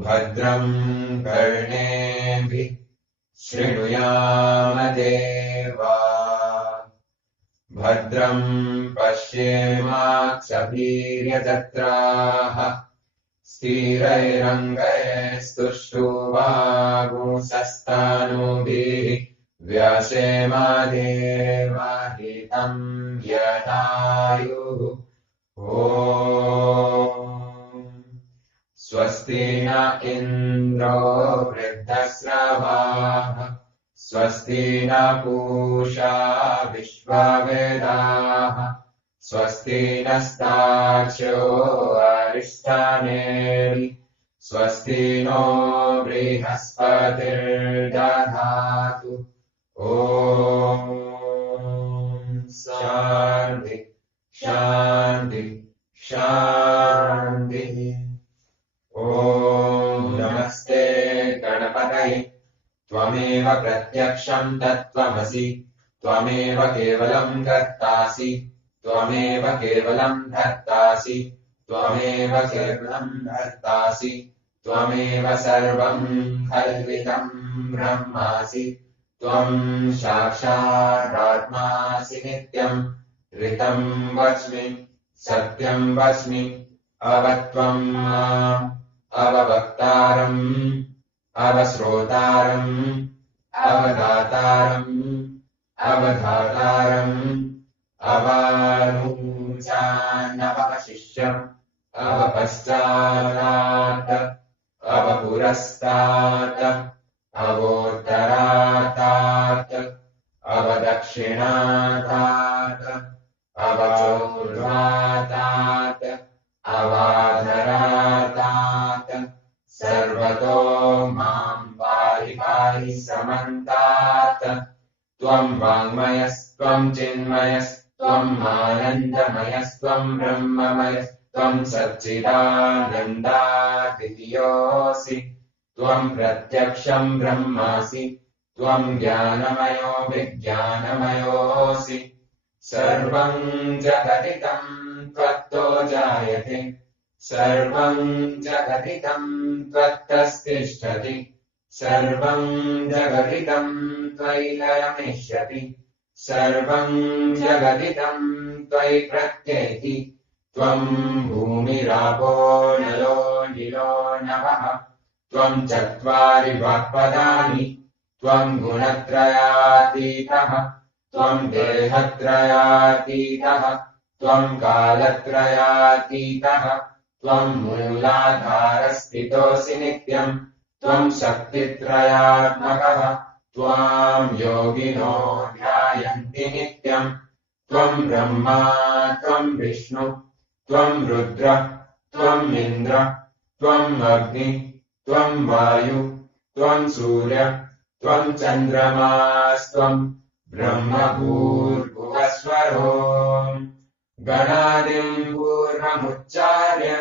भद्रम् कर्णेभिः शृणुयाम देवा भद्रम् पश्येमाक्षभिर्यजत्राः स्थिरैरङ्गैस्तुष्टुवागुंसस्तानुभिः व्यासेमा देवाहितम् यदायुः स्वस्ति न इन्द्रो वृद्धस्रवाः स्वस्ति न पूषा विश्ववेदाः स्वस्ति नस्तार्क्ष्यो अरिष्टानेमिः स्वस्ति नो बृहस्पतिर्दधातु शान्ति शान्ति शान्तिः नमस्ते गणपतये त्वमेव प्रत्यक्षम् तत्त्वमसि त्वमेव केवलम् कर्तासि त्वमेव केवलम् धर्तासि त्वमेव केवलम् धर्तासि त्वमेव सर्वम् कल्पितम् ब्रह्मासि त्वम् साक्षादात्मासि नित्यम् ऋतम् वच्मि सत्यम् वच्मि अवत्वम् अववक्तारम् अवश्रोतारम् अवदातारम् अवधातारम् अवानुचानवशिष्यम् अवपश्चात् अवपुरस्तात् अवोत्तरात् अवदक्षिणात् अवचोर्ध्वात् अवाधरात् सर्वतो माम् पाहि पाहि समन्तात् त्वम् वाङ्मयस्त्वम् चिन्मयस्त्वम् आनन्दमयस्त्वम् ब्रह्ममयस्त्वम् सच्चिदानन्दाद्वितीयोऽसि त्वम् प्रत्यक्षम् ब्रह्मासि त्वम् ज्ञानमयो विज्ञानमयोऽसि सर्वम् जगदिदम् त्वत्तो जायते सर्वम् जगदिदम् त्वत्तस्तिष्ठति सर्वम् जगदिदम् त्वयि लयमिष्यति सर्वम् जगदिदम् त्वयि प्रत्येति त्वम् भूमिरापो नलो निलो नभः त्वम् चत्वारि वाक्पदानि त्वम् गुणत्रयातीतः त्वम् देहत्रयातीतः त्वम् कालत्रयातीतः त्वम् मूलाधारस्थितोऽसि नित्यम् त्वम् शक्तित्रयात्मकः त्वाम् योगिनो ध्यायन्ति नित्यम् त्वम् ब्रह्मा त्वम् विष्णु त्वम् रुद्र त्वम् इन्द्र त्वम् अग्नि त्वम् वायु त्वम् सूर्य त्वम् चन्द्रमास्त्वम् ब्रह्मभूर्भुवस्वरो गणादिम् पूर्वमुच्चार्य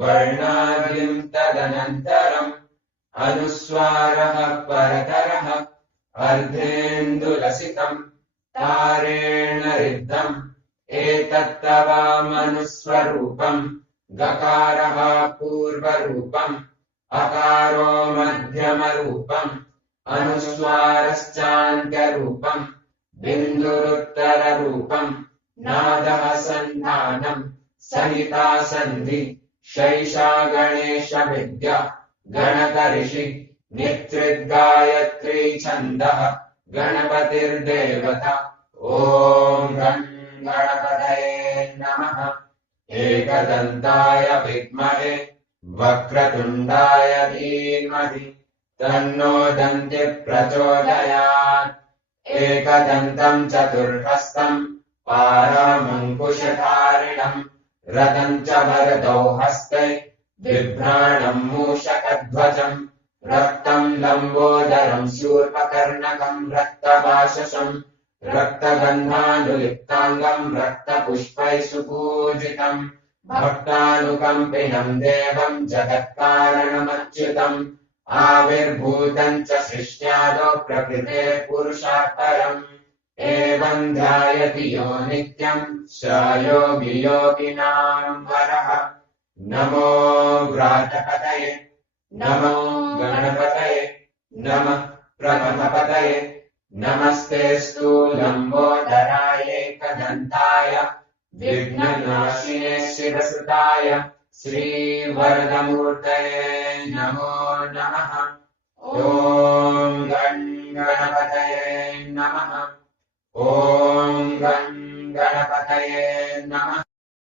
वर्णादिम् तदनन्तरम् अनुस्वारः परतरः अर्धेन्दुलसितम् तारेण रिद्धम् एतत्तवामनुस्वरूपम् गकारः पूर्वरूपम् अकारो मध्यमरूपम् अनुस्वारश्चान्त्यरूपम् बिन्दुरुत्तररूपम् नादः सन्धानम् सहिता सन्धि शैषा गणेशविद्या गणतऋषि नित्रिद्गायत्री छन्दः गणपतिर्देवता ॐ गणपतये नमः एकदन्ताय विद्महे वक्रतुण्डाय धीमहि तन्नो दन्तिः प्रचोदयात् एकदन्तम् चतुर्हस्तम् पारामङ्कुशधारिणम् रथम् च वरदौ हस्ते बिभ्राणम् मूषकध्वजम् रक्तम् लम्बोदरम् शूर्पकर्णकम् रक्तपाशसम् रक्तगन्धानुलिप्ताङ्गम् रक्तपुष्पैः सुपूजितम् भक्तानुकम्पिनम् देवम् जगत्कारणमच्युतम् आविर्भूतम् च सृष्ट्यादौ प्रकृते पुरुषात्तरम् एवम् ध्यायति यो नित्यम् श्रायोगि योगिनाम् वरः। नमो व्रातपतये नमो गणपतये नमः प्रमथपतये नमस्तेऽस्तु लम्बोदराय एकदन्ताय विघ्ननाशिने शिवसुताय श्रीवरदमूर्तये नमो नमः। ॐ